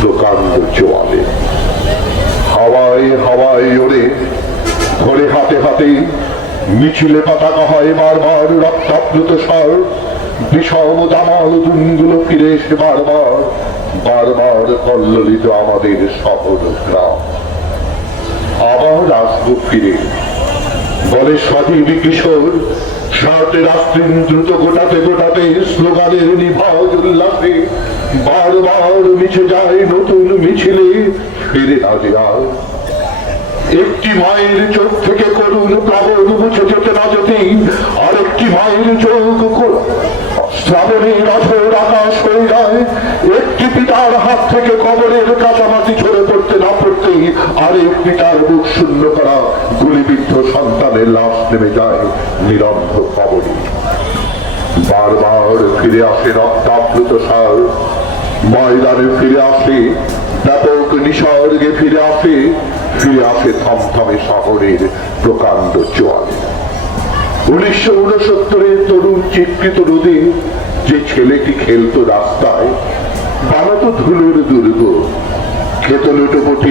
প্রকাণ্ড জোয়ালে হাওয়ায় হাওয়ায় ওরে ধরে হাতে হাতে মিছিলে পতাকা হয় বারবার রক্তাপ্লুত স্বর, বিষম দামাল দুনগুলো ফিরে এসে বারবার বারবার কল্লিত আমাদের শহর গ্রাম। আবার আসব ফিরে। বলে সজীব কিশোর শার্টে রাত্রি দ্রুত গোটাতে গোটাতে স্লোগানের নিভাজ উল্লাসে বারবার মিছে যায় নতুন মিছিলে। ফিরে আজ আর একটি মায়ের চোখ থেকে করুন প্লাবন মুছে যেতে না যেতেই মায়ের চোখ শ্রাবণের আকাশ হয়ে যায়। একটি পিতার হাত থেকে কবরের কাঁচামাটি ঝরে পড়তে না পড়তেই আরেক পিতার বুক শূন্য করা গুলিবিদ্ধ সন্তানের লাশ নেমে যায় নিরন্ধ কবরে। বারবার ফিরে আসে রক্তাপ্লুত সার। ময়দানে ফিরে আসে, ব্যাপক নিসর্গে ফিরে আসে ফিরে আসে থমথমে শহরের প্রকাণ্ড চোয়ালে। উনিশশো উনসত্তরের তরুণ চিত্রিত রোদে যে ছেলেটি খেলতো রাস্তায়, বানাতো ধুলোর দুর্গ, খেত লুটোপুটি